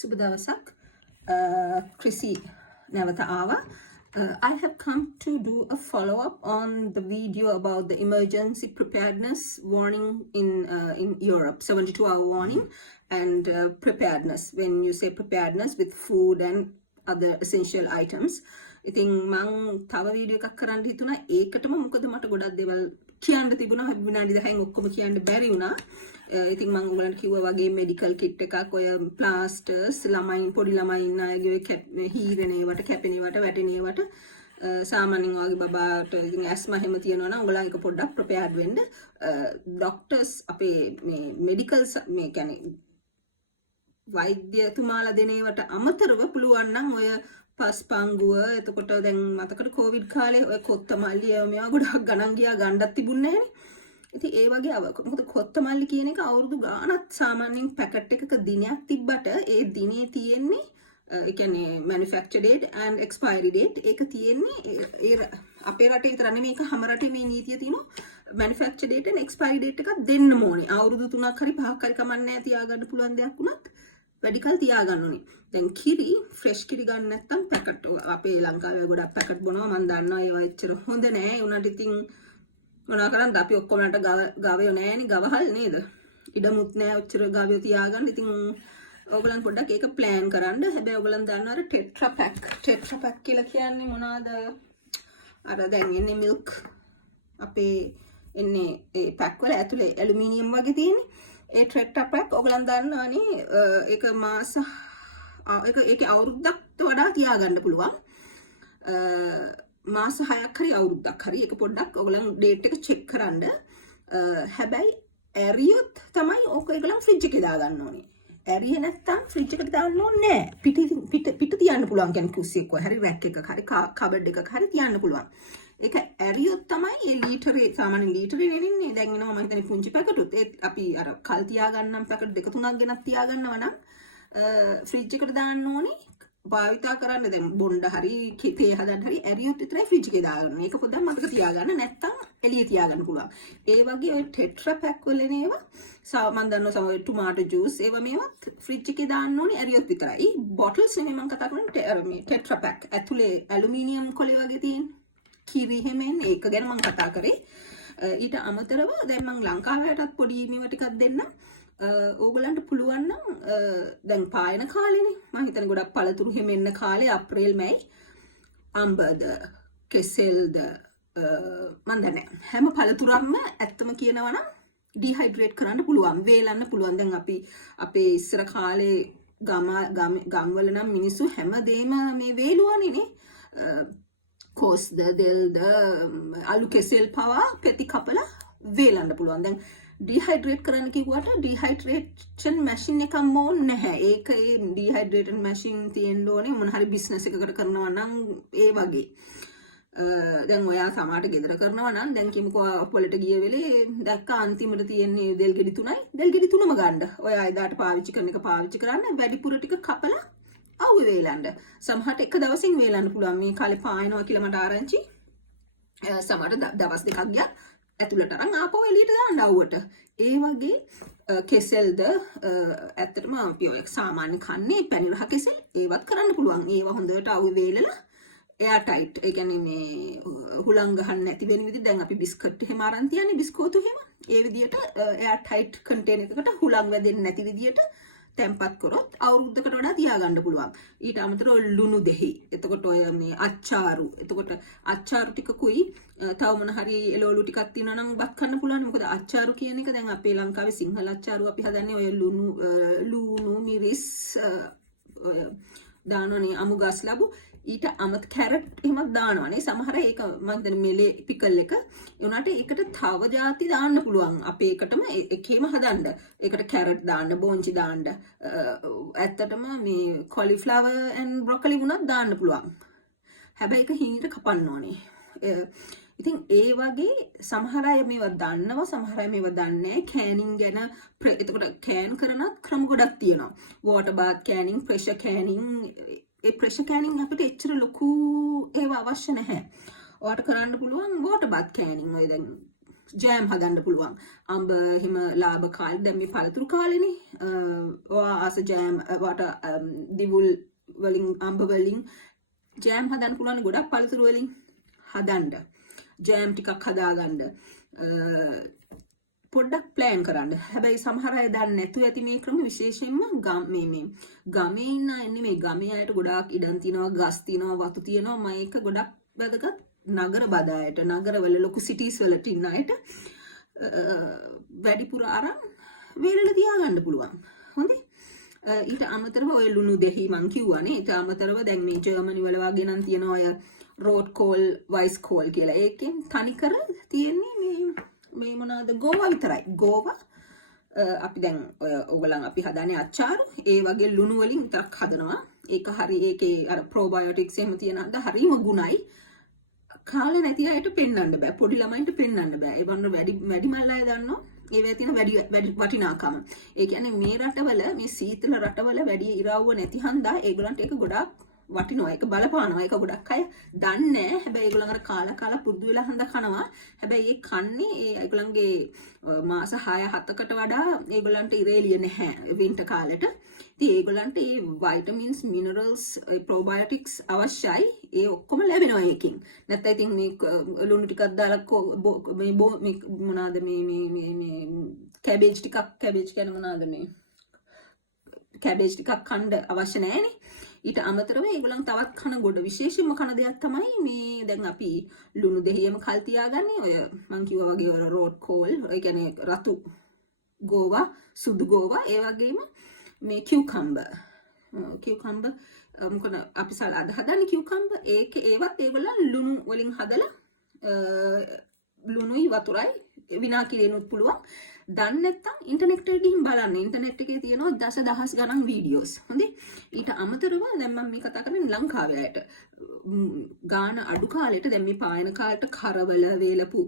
සුබ දවසක් Chrissy නැවත ආවා. I have come to do a follow-up on the video about the emergency preparedness warning in Europe, 72-hour warning and preparedness. When you say preparedness with food and other essential items. ඉතින් මම තව video එකක් කරන්න හිතුණා. ඒකටම මොකද මට ගොඩක් දේවල් කියන්න තිබුණා. විනාඩි 10න් ඔක්කොම කියන්න බැරි වුණා. ඉතින් මම ඔයගලන්ට කිව්වා වගේ මෙඩිකල් කිට් එකක් ඔය ප්ලාස්ටර්ස් ළමයි පොඩි ළමයි ඉන්න අයගේ හීරෙන ඒවට කැපෙන ඒවට වැටෙන ඒවට සාමාන්‍යයෙන් වගේ බබාට ඉතින් ඇස්මා හැම තියෙනවා නම් ඔයගලා එක පොඩ්ඩක් ප්‍රෙපෙයාර්ඩ් වෙන්න. ડોක්ටර්ස් අපේ මේ මෙඩිකල් මේ කියන්නේ වෛද්‍යතුමාලා දෙන ඒවට අමතරව පුළුවන් නම් ඔය පස්පංගුව එතකොට දැන් මතකට කොවිඩ් කාලේ ඔය කොත්තමල්ලි මේවා ගොඩක් ගණන් ගියා ගණ්ඩක් තිබුණේ නැහනේ. ඉතින් ඒ වගේ මොකද කොත්තමල්ලි කියන එක අවුරුදු ගාණක් සාමාන්‍යයෙන් පැකට් එකක දිනයක් තිබ්බට ඒ දිනේ තියෙන්නේ ඒ කියන්නේ manufacture date and expiry date ඒක තියෙන්නේ ඒ අපේ රටේ විතර නෙමෙයි මේක හැම රටේ මේ නීතිය තියෙනවා manufacture date and expiry date එකක් දෙන්න ඕනේ. අවුරුදු 3ක් හරි 5ක් හරි කමන්නේ නැහැ තියාගන්න පුළුවන් දෙයක් වුණත් වැඩි කල් තියාගන්න ඕනේ. දැන් කිරි ෆ්‍රෙෂ් කිරි ගන්න නැත්නම් පැකට් අපේ ලංකාවේ ගොඩක් පැකට් බොනවා මම දන්නවා ඒවා එච්චර හොඳ නෑ. ඒ උනාට ඉතින් මොනවා කරන්නද අපි ඔක්කොමලට ගවයෝ නෑනේ ගවහල් නේද? ඉඩමුත් නෑ ඔච්චර ගවයෝ තියාගන්න. ඉතින් ඕගලන් පොඩ්ඩක් ඒක ප්ලෑන් කරන්න. හැබැයි ඕගලන් දන්නවා අර ටෙට්‍රා පැක් කියලා කියන්නේ මොනවාද? අර දැන් එන්නේ මිල්ක් අපේ එන්නේ ඒ පැක් වල ඇතුලේ ඇලුමිනියම් වගේ තියෙන්නේ. ඒ ටෙට්‍රා පැක් ඕගලන් දන්නවනේ ඒක මාස ඒකේ අවුරුද්දකට වඩා තියාගන්න පුළුවන්. මාස 6ක් හරි අවුරුද්දක් හරි ඒක පොඩ්ඩක් ඔයගලන් ඩේට් එක චෙක් කරන්න. හැබැයි ඇරියොත් තමයි ඕක ඔයගලන් ෆ්‍රිජ් එකේ දාගන්න ඕනේ. ඇරිය නැත්තම් ෆ්‍රිජ් එකට දාන්න ඕනේ නෑ. පිට තියන්න පුළුවන් කියන්නේ කුස්සියක හරි රැක් එකක හරි කබඩ් එකක හරි තියන්න පුළුවන්. ඒක ඇරියොත් තමයි ඒ ලීටරේ සාමාන්‍ය ලීටරේ නෙන්නේ දැන් එනවා මම හිතන්නේ පුංචි පැකටුත් ඒ අපි අර කල් තියාගන්නම් පැකට් දෙක තුනක් ගෙනත් තියාගන්නවා නම් ෆ්‍රිජ් එකට දාන්න ඕනේ. භාවිතා කරන්න දැන් බොණ්ඩ හරි තේ හදන්න හරි ඇරියොත් විතරයි ෆ්‍රිජ් එකේ දාගන්න. මේක පොඩ්ඩක් මතක තියාගන්න නැත්තම් එළියේ තියාගන්න පුළුවන්. ඒ වගේ ඔය ටෙට්‍රා පැක් වල නේවා මම දන්නවා සමහර ටොමාටෝ ජූස් ඒවා මේවත් ෆ්‍රිජ් එකේ දාන්න ඕනේ ඇරියොත් විතරයි. බොටල්ස් නෙමෙයි මම කතා කරන්නේ මේ ටෙට්‍රා පැක්. ඇතුලේ ඇලුමිනියම් කොලේ වගේ තියෙන කිරි හැමෙන් ඒක ගැන මම කතා කරේ. ඊට අමතරව දැන් මම ලංකාවටත් පොඩි මේවා ටිකක් දෙන්නම්. ඕගලන්ට පුළුවන් නම් දැන් පායන කාලේනේ මම හිතන්නේ ගොඩක් පළතුරු හැමෙන්න කාලේ අප්‍රේල් මැයි අම්බද කෙසෙල්ද මම දන්නේ හැම පළතුරක්ම ඇත්තම කියනවා නම් ඩිහයිඩ්‍රේට් කරන්න පුළුවන් වේලන්න පුළුවන්. දැන් අපි අපේ ඉස්සර කාලේ ගම්වල නම් මිනිස්සු හැමදේම මේ වේලුවනේ නේ. කොස්ද දෙල්ද අලු කෙසෙල් පවා පෙති කපලා වේලන්න පුළුවන්. දැන් ඩිහයිඩ්‍රේට් කරන්න කිව්වට ඩිහයිඩ්‍රේෂන් මැෂින් එකක් ඕනේ නැහැ. ඒක ඒ ඩිහයිඩ්‍රේටන් මැෂින් තියෙන්න ඕනේ මොන හරි බිස්නස් එකකට කරනවා නම් ඒ වගේ. දැන් ඔයා සමහරට ගෙදර කරනවා නම් දැන් කිමුකෝ අපවලට ගිය වෙලේ දැක්ක අන්තිමට තියෙන්නේ දෙල් ගෙඩි 3යි. දෙල් ගෙඩි 3ම ගන්න. ඔයා එදාට පාවිච්චි කරන එක පාවිච්චි කරන්න වැඩිපුර ටික කපලා අවුව වේලන්න. සමහරට එක දවසින් වේලන්න පුළුවන්. මේ කාලේ පායනවා කියලා මට ආරංචි. සමහරට දවස් දෙකක් ගියා ඇතුළට අරන් ආපහු එළියට දාන්න අවුවට. ඒ වගේ කෙසෙල්ද ඇත්තටම අපි ඔය සාමාන්‍ය කන්නේ පැණි රහ කෙසෙල් ඒවත් කරන්න පුළුවන්. ඒවා හොඳට අවුව වේලලා එයා ටයිට් ඒ කියන්නේ මේ හුලං ගහන්න නැති වෙන විදිහට දැන් අපි බිස්කට් එහෙම අරන් තියන්නේ බිස්කෝතු එහෙම. ඒ විදිහට එයා ටයිට් කන්ටේනර් එකකට හුලං වැදෙන්නේ නැති විදිහට තැම්පත් කරොත් අවුරුද්දකට වඩා තියාගන්න පුළුවන්. ඊට අමතරව ලුණු දෙහි. එතකොට ඔය මේ අච්චාරු. එතකොට අච්චාරු ටිකකුයි තව මොන හරි එළවලු ටිකක් තියෙනවා නම් බත් කන්න පුළුවන්. මොකද අච්චාරු කියන එක දැන් අපේ ලංකාවේ සිංහල අච්චාරු අපි හදන්නේ ඔය ලුණු මිරිස් දානවනේ අමු ගස් ලැබු. ඊට අමත කැරට් එහෙමත් දානවනේ. සමහර ඒක මම හිතන්නේ මෙලේ පිකල් එක. ඒ උනාට ඒකට තව ಜಾති දාන්න පුළුවන්. අපේ එකටම එකේම හදන්න. ඒකට කැරට් දාන්න, බෝංචි දාන්න. ඇත්තටම මේ කොලිෆ්ලවර් and බ්‍රොකොලි වුණත් දාන්න පුළුවන්. හැබැයි ඒක හීනට කපන්න ඕනේ. ඉතින් ඒ වගේ සමහර අය මේවා දන්නවා සමහර අය මේවා දන්නේ නැහැ. කෑනින් ගැන එතකොට කෑන් කරනත් ක්‍රම ගොඩක් තියෙනවා. වෝටර් බාත් කෑනින්, ප්‍රෙෂර් කෑනින් ඒ ප්‍රෙෂර් කෑනින් අපිට එච්චර ලොකු ඒවා අවශ්‍ය නැහැ. ඔයාට කරන්න පුළුවන් වෝටර් බාත් කෑනින්. ඔය දැන් ජෑම් හදන්න පුළුවන්. අඹ හිම ලාභ කාලේ දැන් මේ පළතුරු කාලේනේ. ඔයා ආස ජෑම් වට දිවුල් වලින් අඹ වලින් ජෑම් හදන්න පුළුවන් ගොඩක් පළතුරු වලින් හදන්න. ජෑම් ටිකක් හදාගන්න. පොඩ්ඩක් ප්ලෑන් කරන්න. හැබැයි සමහර අය දන්නේ නැතුව ඇති මේ ක්‍රම විශේෂයෙන්ම මේ ගමේ ඉන්න අය නෙමෙයි. ගමේ අයට ගොඩාක් ඉඩම් තියෙනවා, ගස් තියෙනවා, වතු තියෙනවා. මම ඒක ගොඩක් වැදගත් නගර බදායට, නගරවල ලොකු සිටිස් වලට ඉන්න අයට වැඩිපුර අරන් වේලල තියාගන්න පුළුවන්. හොඳේ. ඊට අමතරව ඔය ලුණු දෙහි මං කිව්වනේ. ඊට අමතරව දැන් මේ ජර්මනි වල වගේ නම් තියෙනවා අය රෝඩ් කෝල්, වයිස් කෝල් කියලා. ඒකෙන් තනිකර තියෙන්නේ මේ මොනවාද ගෝවා විතරයි. ගෝවා අපි දැන් ඔයගොල්ලන් අපි හදන්නේ අච්චාරු. ඒ වගේ ලුණු වලින් විතරක් හදනවා. ඒක හරි ඒකේ අර ප්‍රෝබයොටික්ස් එහෙම තියෙනද හරිම ගුණයි. කාලා නැති අයට පෙන්වන්න බෑ. පොඩි ළමයින්ට පෙන්වන්න බෑ. ඒ වන්න වැඩි මල් අය දන්නවා. ඒවැ තියෙන වැඩි වටිනාකම. ඒ කියන්නේ මේ රටවල මේ සීතල රටවල වැඩි ඉරවුව නැති හන්දා ඒගොල්ලන්ට ඒක ගොඩාක් වටිනවා. ඒක බලපානවා. ඒක ගොඩක් අය දන්නේ නැහැ. හැබැයි ඒගොල්ලන් අර කාලා පුරුදු වෙලා හන්දා කනවා. හැබැයි ඒ කන්නේ ඒගොල්ලන්ගේ මාස 6-7කට වඩා ඒගොල්ලන්ට ඉරේලිය නැහැ වින්ටර් කාලෙට. ඉතින් ඒගොල්ලන්ට මේ vitamins, minerals, probiotics අවශ්‍යයි. ඒ ඔක්කොම ලැබෙනවා ඒකෙන්. නැත්නම් ඉතින් මේ ලුණු ටිකක් දාලා මේ මොනවාද මේ කැබේජ් කියන්නේ මොනවාද මේ කැබේජ් ටිකක් කන්න අවශ්‍ය නැහැනේ. ඊට අමතරව ඒගොල්ලන් තවත් කන ගොඩ විශේෂයෙන්ම කන දෙයක් තමයි මේ දැන් අපි ලුණු දෙහියම කල් තියාගන්නේ. ඔය මං කිව්වා වගේ ඔය රෝඩ් කෝල්, ඒ කියන්නේ රතු ගෝවා, සුදු ගෝවා, ඒ වගේම මේ කියුකම්බර් මොකද අපි සලාද හදන්නේ කියුකම්බර්. ඒවත් ඒගොල්ලන් ලුණු වලින් හදලා ලුණුයි වතුරයි විනා කිරෙනුත් පුළුවන්. දන්නේ නැත්නම් ඉන්ටර්නෙට් එකේ ගිහින් බලන්න. ඉන්ටර්නෙට් එකේ තියෙනවා දසදහස් ගණන් වීඩියෝස්. හොඳේ. ඊට අමතරව දැන් මම මේ කතා කරන්නේ ලංකාවේ අයට. ගාන අඩු කාලෙට දැන් මේ පායන කාලෙට කරවල වේලපු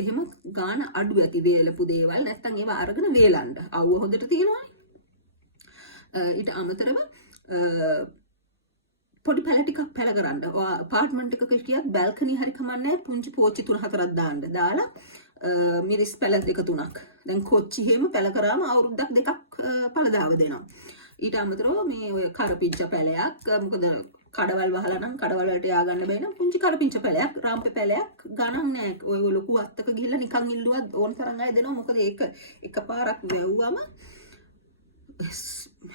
එහෙම ගාන අඩු ඇති වේලපු දේවල් නැත්නම් ඒවා අරගෙන වේලන්න. අවුව හොඳට තියෙනවානේ. ඊට අමතරව පොඩි පැල ටිකක් පැල කරන්න. අපාර්ට්මන්ට් එකක හිටියත් බැල්කනි හරි කමන්නේ පුංචි පෝච්චි 3-4ක් දාලා මිරිස් පැල 2-3ක්. දැන් කොච්චි හැම පැල කරාම අවුරුද්දක් 2ක් පළදාව දෙනවා. ඊට අමතරව මේ ඔය කරපිංච පැලයක් මොකද කඩවල් වහලා නම් කඩවල් වලට යා ගන්න බැහැ නම් පුංචි කරපිංච පැලයක්, රාම්පේ පැලයක් ගණන් නැහැ. ඔය ලොකු අත්තක ගිහිල්ලා නිකන් ඉල්ලුවත් ඕන තරම් අය දෙනවා. මොකද ඒක එකපාරක් වැව්වම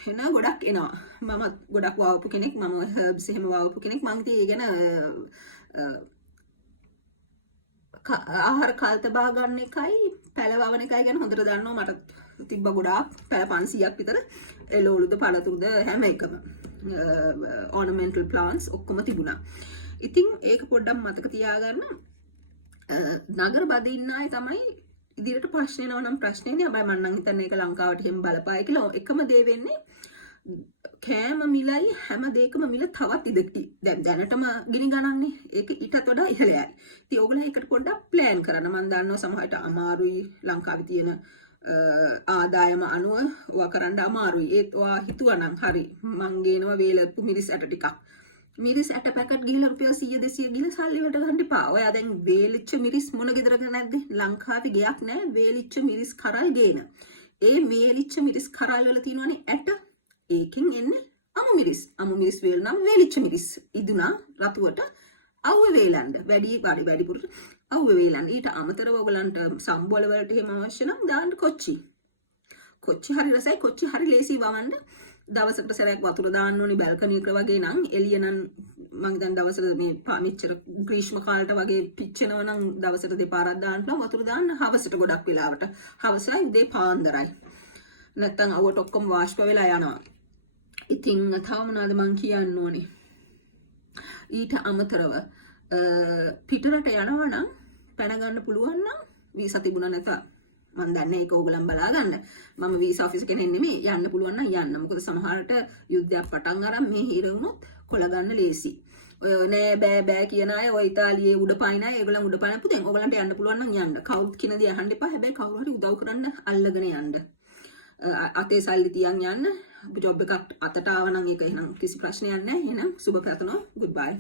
එන ගොඩක් එනවා. මම ගොඩක් වවපු කෙනෙක්. මම හර්බ්ස් එහෙම වවපු කෙනෙක්. මම ඉතින් ඒ ගැන ආහාර කාල තබා ගන්න එකයි පැලවවන එකයි ගැන හොඳට දන්නවා. මට තිබ්බ ගොඩාක් පැල 500ක් විතර එළවලුද පළතුරුද හැම එකම ornamental plants ඔක්කොම තිබුණා. ඉතින් ඒක පොඩ්ඩක් මතක තියාගන්න. නගර බදේ ඉන්න අය තමයි ඉදිරියට ප්‍රශ්න එනවා නම් ප්‍රශ්නේ නෑ. හැබැයි මම නම් හිතන්නේ ඒක ලංකාවට හැම බලපායි කියලා. එකම දේ වෙන්නේ කෑම මිලයි හැම දෙයකම මිල තවත් ඉදිරි දැනටම ගිනි ගණන්නේ. ඒක ඊටත් වඩා ඉහළයි. ඉතින් ඕගොල්ලෝ ඒකට පොඩ්ඩක් ප්ලෑන් කරන්න. මම දන්නවා සමහරට අමාරුයි ලංකාවේ තියෙන ආදායම අනුව ඔයා කරන්න අමාරුයි. ඒත් ඔයා හිතුවනම් හරි මං ගේනවා වේලපු මිරිස් ඇට ටිකක්. මිරිස් ඇට පැකට් ගිහලා රුපියල් 100-200 ගිහලා සල්ලි වලට ගන්න එපා. ඔයා දැන් වේලිච්ච මිරිස් මොන ගෙදරක නැද්ද? ලංකාවේ ගයක් නැහැ වේලිච්ච මිරිස් කරල් ගේන. ඒ වේලිච්ච මිරිස් කරල් වල තියෙනවනේ ඇට. ඒකෙන් එන්නේ අමු මිරිස් වේල් නම් වේලිච්ච මිරිස් ඉදුණා රතුවට අවුව වේලන්න වැඩිපුරට අවුව වේලන්න. ඊට අමතරව ඔයගලන්ට සම්බෝල වලට එහෙම අවශ්‍ය නම් දාන්න කොච්චි හරි රසයි. කොච්චි හරි ලේසි වවන්න. දවසකට සැරයක් වතුර දාන්න ඕනි. බැල්කනි එක වගේ නම් එළිය නම් මම දැන් දවසට මේ මෙච්චර ග්‍රීෂ්ම කාලයට වගේ පිච්චෙනවා නම් දවසට දෙපාරක් දාන්න පුළුවන්. වතුර දාන්න හවසට ගොඩක් වෙලාවට. හවසයි උදේ පාන්දරයි. නැත්තම් අවුවට ඔක්කොම වාෂ්ප වෙලා යනවා. ඉතින් තව මොනවද මං කියන්න ඕනේ? ඊට අමතරව පිටරට යනවා නම් පැන ගන්න පුළුවන් නම් වීසා තිබුණා නැත මම දන්නේ ඒක ඕගලන් බලා ගන්න. මම වීසා ඔෆිස් කෙනෙක් නෙමෙයි. යන්න පුළුවන් නම් යන්න. මොකද සමහරට යුද්ධයක් පටන් අරන් මේ හිර වුණොත් කොල ගන්න ලේසි. ඔය නෑ බෑ කියන අය ඔය ඉතාලියේ උඩ පයින් අය ඒගොල්ලන් උඩ පයින් පුතෙන් ඕගලන්ට යන්න පුළුවන් නම් යන්න. කවුරුත් කියන දේ අහන්න එපා. හැබැයි කවුරු හරි උදව් කරන්න අල්ලගෙන යන්න. අතේ සල්ලි තියන් යන්න. ජොබ් එකක් අතට ආව නම් ඒක එහෙනම් කිසි ප්‍රශ්නයක් නැහැ. එහෙනම් සුබ පැතුම්. goodbye.